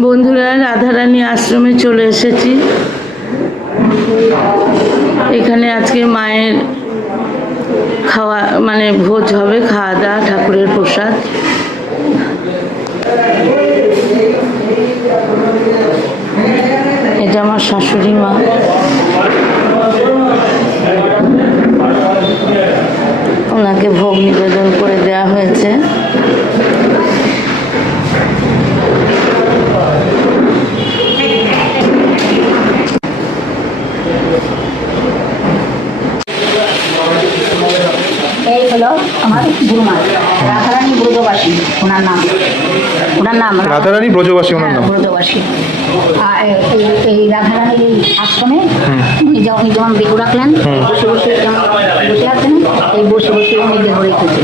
বন্ধুরা, রাধারানী আশ্রমে চলে এসেছি। এখানে আজকে মায়ের খাওয়া মানে ভোজ হবে, খাওয়া দাওয়া, ঠাকুরের প্রসাদ। এটা আমার শাশুড়ি মা। ওনাকে ভোগ নিবেদন করে দেওয়া হয়েছে। এই হলো আমার গুরুমা রাধারানী ব্রজবাসী, ওনার নাম রাধারানী ব্রজবাসী, ওনার নাম ব্রজবাসী। এই রাধারানীর এই আশ্রমে উনি যেমন দেহ রাখলেন, বসে বসে যেমন বসে আছেন, এই বসে বসে উনি দেহ রেখেছে।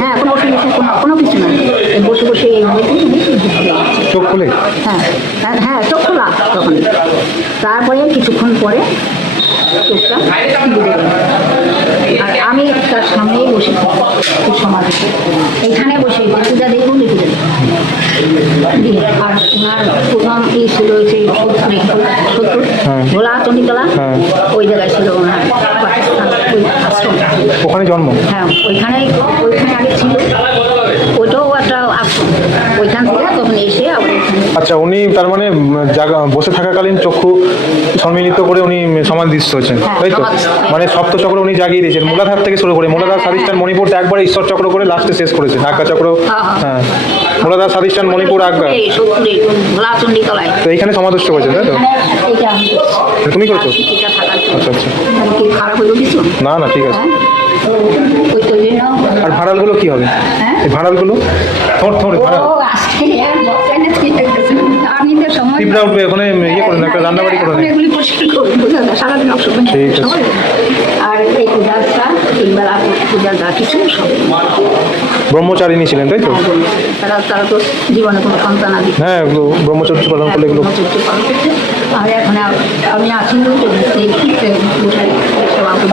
হ্যাঁ, কোনো অসুবিধা কোনো কিছু নাই। এই বসে বসে এই চোখ খুলে, হ্যাঁ চোখ খোলা তখন। তারপরে কিছুক্ষণ পরে চোখটা খুলে দেবেন। আর আমি তার সামনেই বসে সমাধি, এইখানে বসে পূজা দেখুন লিখে দিয়ে। আর ওনার প্রথম এই ছিল সেই সত্তর ভোলা চণ্ডীতলা, ওই জায়গায় ছিল ওনার পাকিস্তান ওই আশ্রম, ওখানে জন্ম। হ্যাঁ, ওইখানে আগে ছিল, ওইটাও একটা আশ্রম। ওইখান থেকে তখন এসে আবার। আচ্ছা, উনি তার মানে বসে থাকাকালীন চক্ষু সম্মিলিত করে উনি সমাধিস্থ হয়েছেন, তাই তো? মানে সপ্তচক্র উনি জাগিয়ে দিয়েছেন, মূলাধার থেকে শুরু করে মূলাধার, স্বাধিষ্ঠান, মণিপুর, একবারে ঈশ্বর চক্র করে লাস্টে শেষ করেছেন আজ্ঞা চক্র। হ্যাঁ, মূলাধার, স্বাধিষ্ঠান, মণিপুর, আজ্ঞা। তো এইখানে সমাধিস্থ হয়েছেন, তাই তো? তুমি করেছো? আচ্ছা আচ্ছা, না না, ঠিক আছে। আর ভাড়ালগুলো কি হবে? এই ভাড়ালগুলো ভাড়াল টিপরা উঠবে, ওখানে ইয়ে করেন, একটা রান্নাবাড়ি করে নেন। ঠিক আছে। ব্রহ্মচারিণী ছিলেন, তাই তো? তারা তো জীবনে কোনো সন্তান আদি। হ্যাঁ, এগুলো ব্রহ্মচর্য পালন করলে এগুলো। আমি আছি।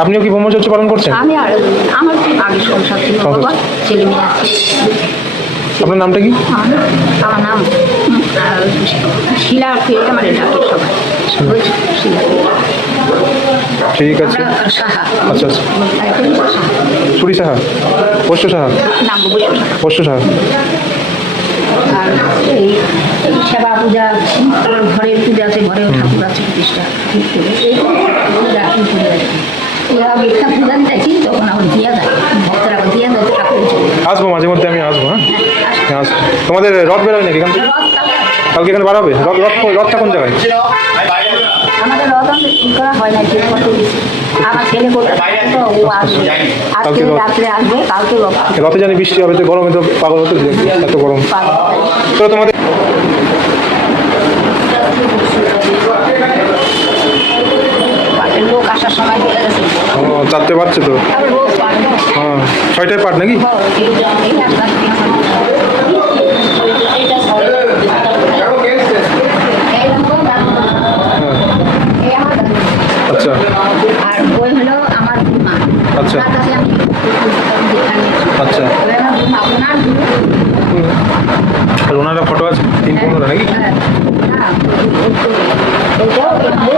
আপনিও কি ব্রহ্মচর্য পালন করছেন? আমি আমার আগে সংসার ছিল, ছেলে মেয়ে আছে। আপনার নামটা কি? আমার নাম শিলা ফিরে, আমার ডাক্তার সবাই। ঠিক আছে। আচ্ছা আচ্ছা, সুরি সাহা, পোষ্য সাহা, পোষ্য সাহা। আর এই সেবা পূজা, ঘরের পূজা আছে, ঘরেও ঠাকুর আছে প্রতিষ্ঠা। মিথ্যা পূজা দেখি তখন আবার দিয়া যায়, ভক্তরা আবার দিয়া যায় ঠাকুর। আসবো মাঝে মধ্যে, আমি আসবো। হ্যাঁ, আসবো। তোমাদের রথ বেরোয় নাকি এখান থেকে? কালকে এখানে বাড়াবে রথটা কোন জায়গায়? আমাদের রথ ঠিক করা হয় না, আমার ছেলে তো ও আসবে, আজকে রাত্রে আসবে, কালকে রথে জানি বৃষ্টি হবে, তো গরমে তো পাগল হতে, এত গরম। তো তোমাদের লোক আসার সময় চলে গেছে। ও, চারটে বাজছে তো। হ্যাঁ, 6টায় পাঠ নাকি? আচ্ছা। আর ওই হলো আমার মা। আচ্ছা আচ্ছা। আর ওনারা ফটো আছে 3-15 নাকি?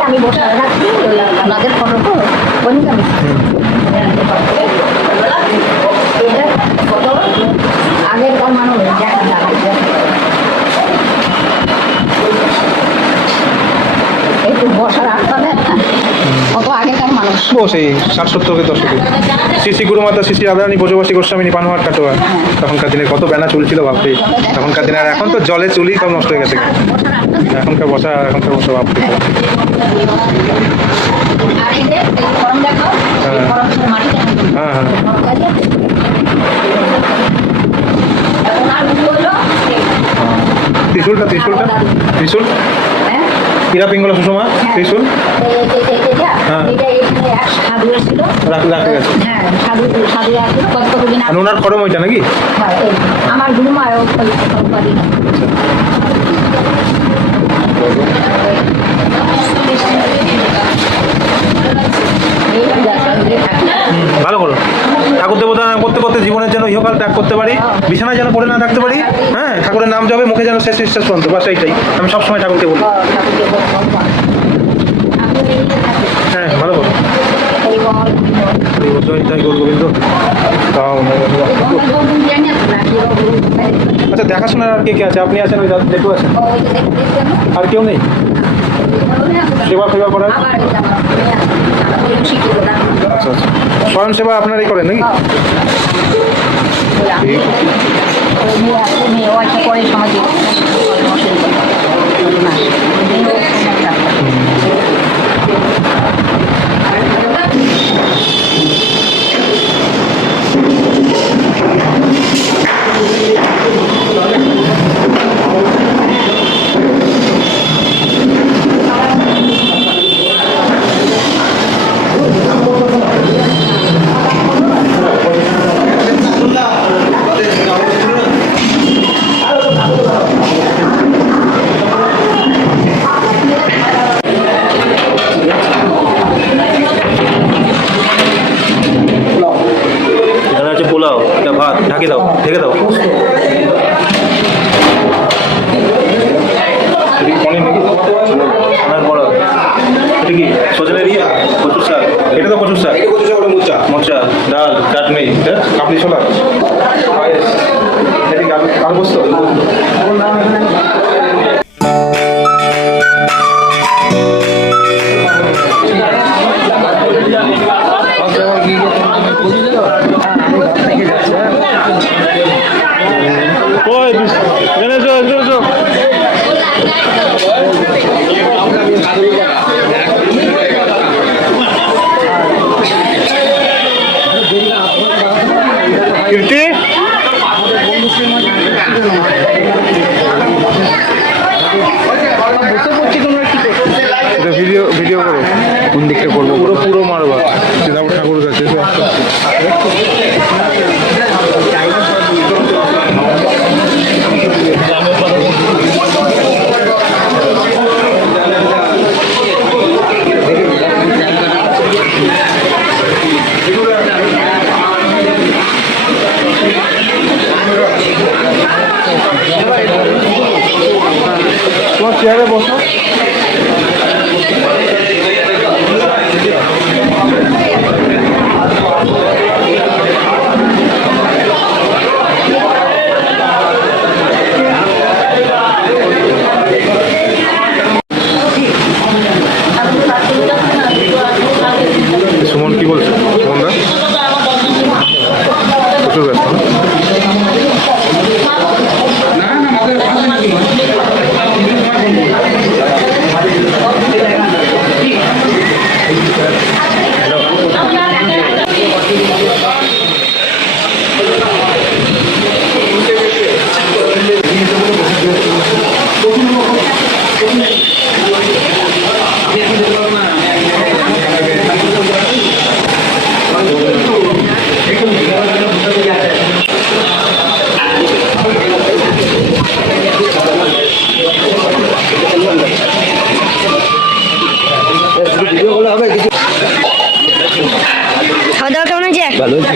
আমি বসে রাখছি ওনাদের ফটো তো আগেরকার মানুষ দেখা যাবে। একটু বসার রাখতে হবে, কত আগেকার মানুষ। সেই 60-70-এর দশকে শ্রী শ্রী গুরুমাতা শ্রী শ্রী রাধারানী ব্রজবাসী গোস্বামিনী পানোয়ার কাটোয়া। তখনকার দিনে কত বেনা চুল ছিল বাপরে। তখনকার দিনে, আর এখন তো জলে চুলই সব নষ্ট হয়ে গেছে। এখনকার বসা বাপরে। হ্যাঁ হ্যাঁ, ত্রিশূল হীরা পিঙ্গলা সুষমা ত্রিশূল। হ্যাঁ, রাখে গেছে। ওনার খরম ওইটা নাকি? আমার গুরুমা ভালো করো। ঠাকুর দেবতা করতে করতে জীবনের যেন ইহকাল ত্যাগ করতে পারি, বিছানায় যেন পড়ে না থাকতে পারি। হ্যাঁ, ঠাকুরের নাম যাবে মুখে যেন শেষ নিঃশ্বাস পর্যন্ত, বাস এইটাই আমি সবসময় ঠাকুরকে বলি। ঠাকুরকে ভগবান আমি এই থাকি হ্যাঁ ভালো বলো। এই বল তাই গোল গোবিন্দ তাও আচ্ছা, দেখাশোনা আর কে কে আছে? আপনি আছেন, ওই দেখু আছেন, আর কেউ নেই সেবা ফেবা করার? আচ্ছা আচ্ছা, স্বয়ং সেবা আপনারাই করেন নাকি? করে সমাজে এখানে আছে পোলাও, এটা ভাত, ঢাকে দাও, ঢেকে দাও। এটা কি পনির নাকি? আমার বড়। এটা কি সজনের ইয়ে? কচুর শাক, এটা তো কচুর শাক, মোচা, ডাল, চাটনি, এটা কাবলি ছোলা, পায়েস, এটা কি আলু পোস্ত? ওই এখানে এসো, এসো, এসো। কীর্তি ভিডিও ভিডিও করো, কোন দিকটা করবো? পুরো পুরো মারবা, তারপর ঠাকুরের কাছে তোমার চেয়ারে বসো। সুমন কি বলছে? সুমন দা প্রচুর ব্যস্ত না? খাওয়া দাওয়া কেমন হয়েছে? ভালো হয়েছে।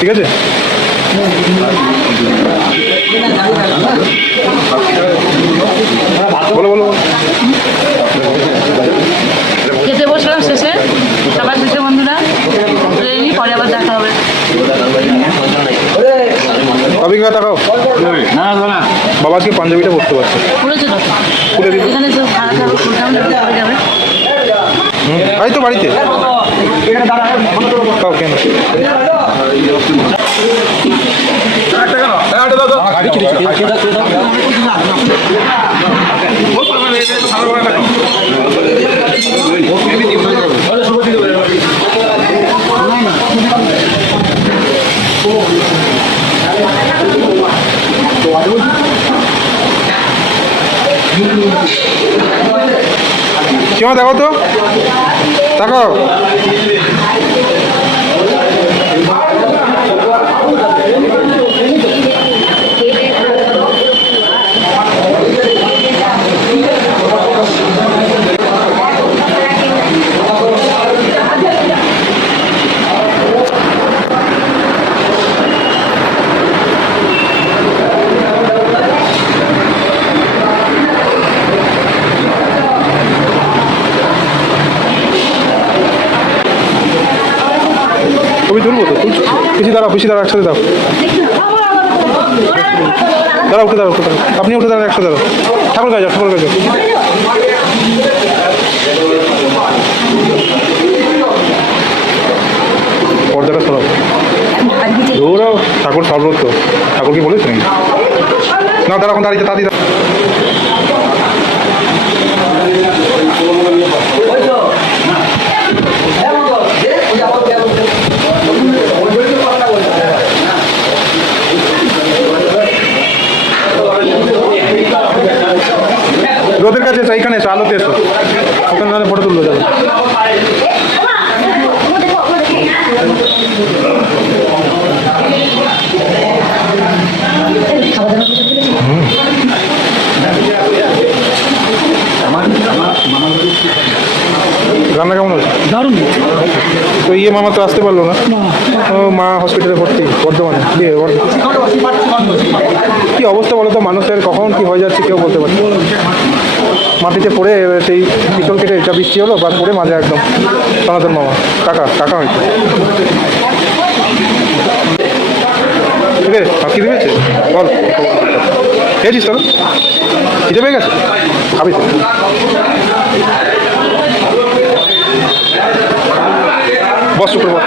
ঠিক আছে, বলো বলো। খেতে বসলাম শেষে, সবার শেষে বন্ধুরা, পরে আবার দেখা হবে। অভিজ্ঞতা তাকাও। বাবা আজকে পাঞ্জাবিটা পড়তে পারছে, খুলেছে তো, খুলে দিবি। এখানে সব খারাপ খারাপ খুলতাম হয়ে যাবে। এই তো বাড়িতে তাও কেন কেমন দেখো তো, দেখো ছবি তুলবো তো, তুলছো? পিসি দাঁড়াও একসাথে দাও, দাঁড়াও উঠে দাঁড়াও, আপনি উঠে দাঁড়ান একসাথে দাঁড়াও। ঠাকুর কাজ ঠাকুর কাজ পর্দাটা সরাও, দৌড়াও। ঠাকুর সর্বত্র, ঠাকুর কি বলেছেন না? দাঁড়া এখন দাঁড়িয়ে তাড়াতাড়ি রোদের কাছে এসো, এইখানে এসো, আলোতে এসো, ওখানে নাহলে ফটো তুললো যাবে। রান্না কেমন হচ্ছে? দারুণ। তো মামা তো আসতে পারলো না, ও মা হসপিটালে ভর্তি বর্ধমানে। কি অবস্থা বলো তো, মানুষের কখন কি হয়ে যাচ্ছে কেউ বলতে পারছে। মাটিতে পড়ে সেই পিছল কেটে এটা বৃষ্টি হলো, বা পড়ে মাজা একদম। সনাতন মামা কাকা হয়েছে রে, কি দিয়েছে বল, খেয়েছিস তোর? খিদে পেয়ে গেছে, খাবি তো? বস শুক্র বস।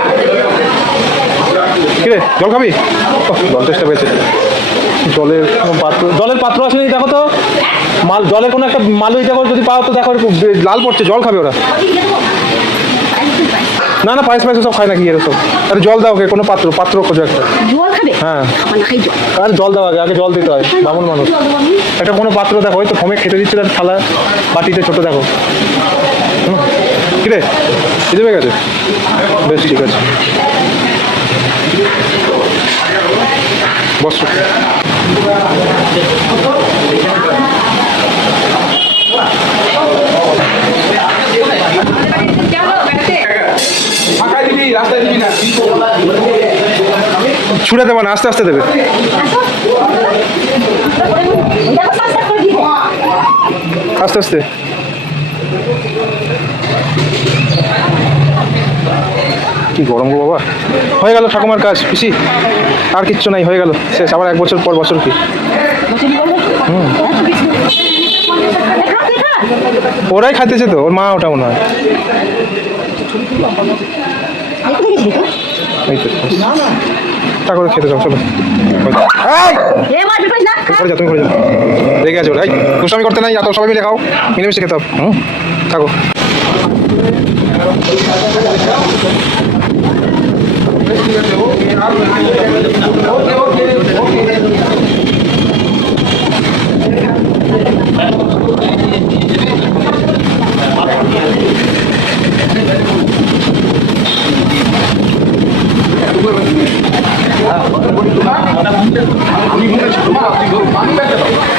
কিরে জল খাবি? জল চেষ্টা পেয়েছে, জলের পাত্র আসলে দেখো তো, জলের কোনো একটা মালুই দেখো যদি পাও তো, দেখো লাল পড়ছে, জল খাবে ওরা। না না, পায়েস সব খায় নাকি এরকম? আরে জল দাও, ওকে কোনো পাত্র খোঁজো একটা। জল খাবে? হ্যাঁ, আর জল দাও, আগে জল দিতে হয়, বামুন মানুষ। একটা কোনো পাত্র দেখো, হয়তো ফোমে খেতে দিচ্ছে, তার থালা বাটিতে ছোটো দেখো। কিরে খিদে পেয়ে গেছে? বেশ ঠিক আছে, বস। ছুড়ে দেবো না, আস্তে আস্তে দেবে। আস্তে আস্তে। কি গরম গো বাবা। হয়ে গেল ঠাকুমার কাজ পিসি, আর কিচ্ছু নাই, হয়ে গেল শেষ। আবার 1 বছর পর বছর কি ওরাই খাইতেছে তো, ওর মা ওটা মনে হয়। এই তো তা করে খেতে যাও, চলো। করে যা, তুমি করে যাও, রেগে আছে ওরা। দুষ্টামি করতে নাই, এত সবাই মিলে খাও, মিলেমিশে খেতে হবে। থাকো। আমি বলেছি তোমার আপনি